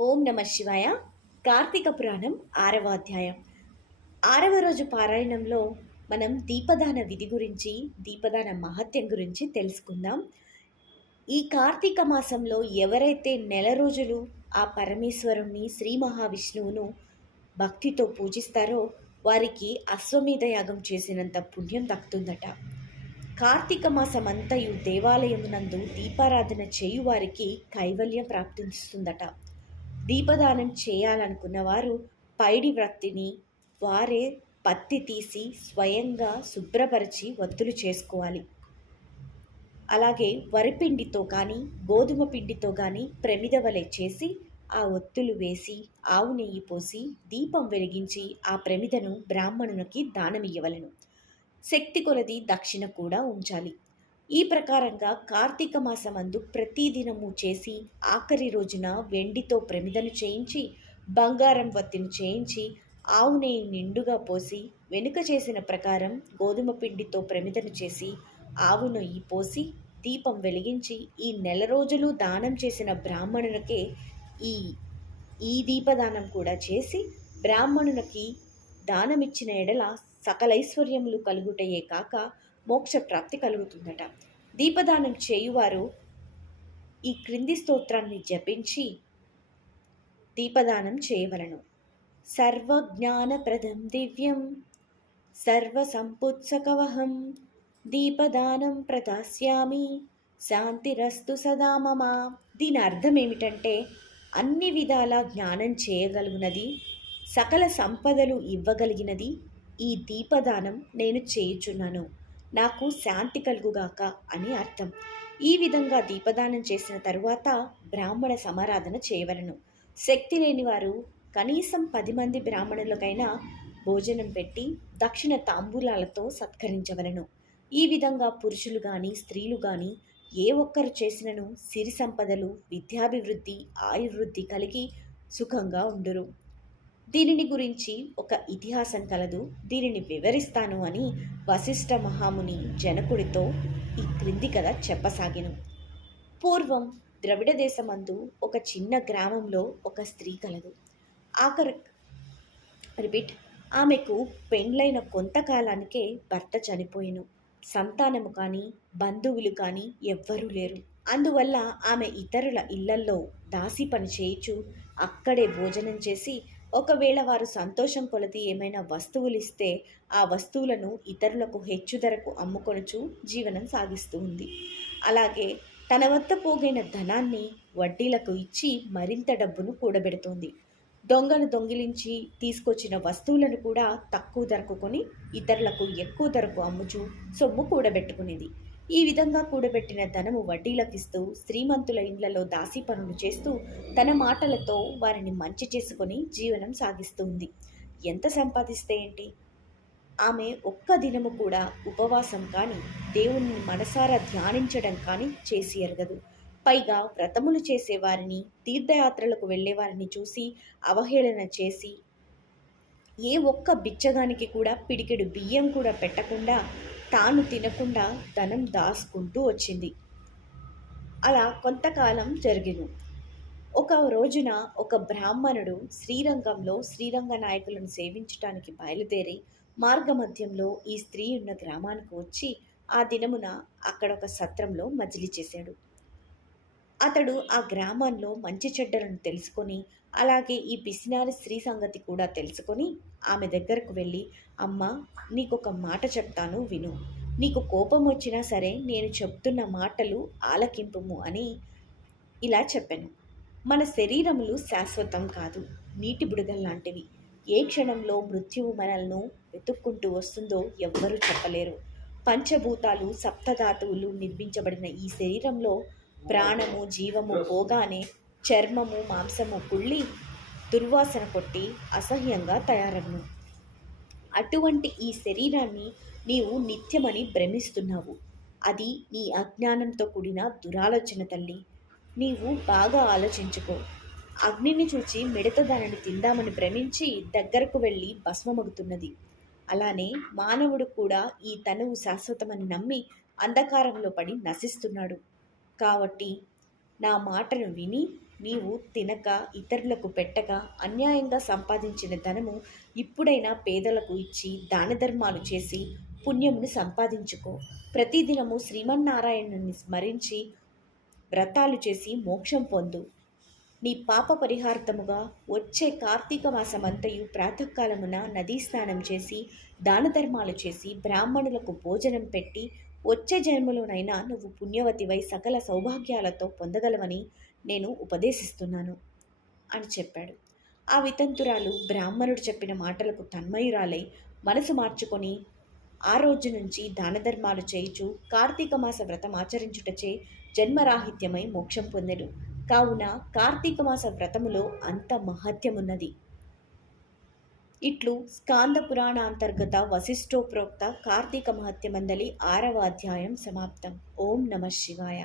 ఓం నమ శివాయ. కార్తీక పురాణం ఆరవ అధ్యాయం. ఆరవ రోజు పారాయణంలో మనం దీపదాన విధి గురించి దీపదాన మహత్యం గురించి తెలుసుకుందాం. ఈ కార్తీక మాసంలో ఎవరైతే నెల రోజులు ఆ పరమేశ్వరుణ్ణి శ్రీ మహావిష్ణువును భక్తితో పూజిస్తారో వారికి అశ్వమేధ యాగం చేసినంత పుణ్యం దక్కుతుందట. కార్తీక మాసమంతయు దేవాలయమునందు దీపారాధన చేయువారికి కైవల్యం ప్రాప్తిస్తుందట. దీపదానం చేయాలనుకున్న వారు పైడి వ్రక్తిని వారే పత్తి తీసి స్వయంగా శుభ్రపరిచి వత్తులు చేసుకోవాలి. అలాగే వరిపిండితో కానీ గోధుమ పిండితో కానీ ప్రమిద వలె చేసి ఆ ఒత్తులు వేసి ఆవు నెయ్యి పోసి దీపం వెలిగించి ఆ ప్రమిదను బ్రాహ్మణునికి దానమియ్యవలను. శక్తి కొలది దక్షిణ కూడా ఉంచాలి. ఈ ప్రకారంగా కార్తీక మాసమందు ప్రతిదినము చేసి ఆఖరి రోజున వెండితో ప్రమిదను చేయించి బంగారం వత్తిని చేయించి ఆవు నెయ్యి నిండుగా పోసి వెనుక చేసిన ప్రకారం గోధుమ పిండితో ప్రమిదను చేసి ఆవు నెయ్యి పోసి దీపం వెలిగించి ఈ నెల రోజులు దానం చేసిన బ్రాహ్మణునికే ఈ ఈ దీపదానం కూడా చేసి బ్రాహ్మణునికి దానమిచ్చిన ఎడల సకలైశ్వర్యములు కలుగుటయే కాక మోక్ష ప్రాప్తి కలుగుతుందట. దీపదానం చేయువారు ఈ క్రింది స్తోత్రాన్ని జపించి దీపదానం చేయవలను. సర్వజ్ఞానప్రదం దివ్యం సర్వసంపుత్సకవహం దీపదానం ప్రదాస్యామి శాంతిరస్తు సదా మమ. దీని అర్థం ఏమిటంటే అన్ని విధాల జ్ఞానం చేయగలిగినది సకల సంపదలు ఇవ్వగలిగినది ఈ దీపదానం నేను చేయుచున్నాను. నాకు శాంతి కలుగుగాక అని అర్థం. ఈ విధంగా దీపదానం చేసిన తరువాత బ్రాహ్మణ సమారాధన చేయవలను. శక్తి లేని వారు కనీసం పది మంది బ్రాహ్మణులకైనా భోజనం పెట్టి దక్షిణ తాంబూలాలతో సత్కరించవలను. ఈ విధంగా పురుషులు కానీ స్త్రీలు కానీ ఏ ఒక్కరు చేసినను సిరి సంపదలు విద్యాభివృద్ధి ఆయుర్వృద్ధి కలిగి సుఖంగా ఉండురు. దీనిని గురించి ఒక ఇతిహాసం కలదు దీనిని వివరిస్తాను అని వశిష్ఠ మహాముని జనకుడితో ఈ క్రింది కథ చెప్పసాగిను. పూర్వం ద్రవిడ దేశమందు ఒక చిన్న గ్రామంలో ఒక స్త్రీ కలదు. ఆఖరి రిపీట్ ఆమెకు పెండ్లైన కొంతకాలానికే భర్త చనిపోయిను. సంతానము కానీ బంధువులు కానీ ఎవ్వరూ లేరు. అందువల్ల ఆమె ఇతరుల ఇళ్ళల్లో దాసి పని చేయించు అక్కడే భోజనం చేసి ఒకవేళ వారు సంతోషం కొలది ఏమైనా వస్తువులు ఇస్తే ఆ వస్తువులను ఇతరులకు హెచ్చు ధరకు అమ్ముకొనుచు జీవనం సాగిస్తూ ఉంది. అలాగే తన వద్ద పోగైన ధనాన్ని వడ్డీలకు ఇచ్చి మరింత డబ్బును కూడబెడుతోంది. దొంగలు దొంగిలించి తీసుకొచ్చిన వస్తువులను కూడా తక్కువ ధరకు కొని ఇతరులకు ఎక్కువ ధరకు అమ్ముచు సొమ్ము కూడబెట్టుకునేది. ఈ విధంగా కూడబెట్టిన ధనము వడ్డీలకిస్తూ శ్రీమంతుల ఇండ్లలో దాసి పనులు చేస్తూ తన మాటలతో వారిని మంచి చేసుకొని జీవనం సాగిస్తుంది. ఎంత సంపాదిస్తే ఏంటి? ఆమె ఒక్క దినము కూడా ఉపవాసం కానీ దేవుణ్ణి మనసారా ధ్యానించడం కానీ చేసి ఎరగదు. పైగా వ్రతములు చేసేవారిని తీర్థయాత్రలకు వెళ్ళేవారిని చూసి అవహేళన చేసి ఏ ఒక్క బిచ్చగానికి కూడా పిడికెడు బియ్యం కూడా పెట్టకుండా తాను తినకుండా ధనం దాసుకుంటూ వచ్చింది. అలా కొంతకాలం జరిగిను. ఒక రోజున ఒక బ్రాహ్మణుడు శ్రీరంగంలో శ్రీరంగ నాయకులను సేవించటానికి బయలుదేరి మార్గమధ్యంలో ఈ స్త్రీ ఉన్న గ్రామానికి వచ్చి ఆ దినమున అక్కడ ఒక సత్రంలో మజిలీ చేశాడు. అతడు ఆ గ్రామంలో మంచి చెడ్డలను తెలుసుకొని అలాగే ఈ పిసినారి స్త్రీ సంగతి కూడా తెలుసుకొని ఆమె దగ్గరకు వెళ్ళి అమ్మ నీకు ఒక మాట చెప్తాను విను. నీకు కోపం వచ్చినా సరే నేను చెప్తున్న మాటలు ఆలకింపుము అని ఇలా చెప్పాను. మన శరీరములు శాశ్వతం కాదు నీటి బుడగల్లాంటివి ఏ క్షణంలో మృత్యువు మనల్ని వెతుక్కుంటూ వస్తుందో ఎవ్వరూ చెప్పలేరు. పంచభూతాలు సప్తధాతువులు నిర్మించబడిన ఈ శరీరంలో ప్రాణము జీవము పోగానే చర్మము మాంసము కుళ్ళి దుర్వాసన కొట్టి అసహ్యంగా తయారగును. అటువంటి ఈ శరీరాన్ని నీవు నిత్యమని భ్రమిస్తున్నావు. అది నీ అజ్ఞానంతో కూడిన దురాలోచన తల్లి. నీవు బాగా ఆలోచించుకో. అగ్నిని చూచి మిడత దానిని తిందామని భ్రమించి దగ్గరకు వెళ్ళి భస్మమగుతున్నది. అలానే మానవుడు కూడా ఈ తనువు శాశ్వతమని నమ్మి అంధకారంలో పడి నశిస్తున్నాడు. కాబట్టి నా మాటను విని నీవు తినక ఇతరులకు పెట్టక అన్యాయంగా సంపాదించిన ధనము ఇప్పుడైనా పేదలకు ఇచ్చి దాన ధర్మాలు చేసి పుణ్యమును సంపాదించుకో. ప్రతిదినము శ్రీమన్నారాయణుని స్మరించి వ్రతాలు చేసి మోక్షం పొందు. నీ పాప పరిహార్థముగా వచ్చే కార్తీక మాసమంతయు ప్రాతకాలమున నదీ స్నానం చేసి దాన ధర్మాలు చేసి బ్రాహ్మణులకు భోజనం పెట్టి వచ్చే జన్మలోనైనా నువ్వు పుణ్యవతివై సకల సౌభాగ్యాలతో పొందగలవని నేను ఉపదేశిస్తున్నాను అని చెప్పాడు. ఆ వితంతురాలు బ్రాహ్మణుడు చెప్పిన మాటలకు తన్మయురాలై మనసు మార్చుకొని ఆ రోజు నుంచి దానధర్మాలు చేయుచు కార్తీక మాస వ్రతం ఆచరించుటచే జన్మరాహిత్యమై మోక్షం పొందెను. కావున కార్తీక మాస వ్రతములో అంత మహత్యమున్నది. ఇట్లు స్కాంద పురాణ అంతర్గత వశిష్ఠోప్రోక్త కార్తీక మహత్య మహత్యమందలి ఆరవ అధ్యాయం సమాప్తం. ఓం నమ శివాయ.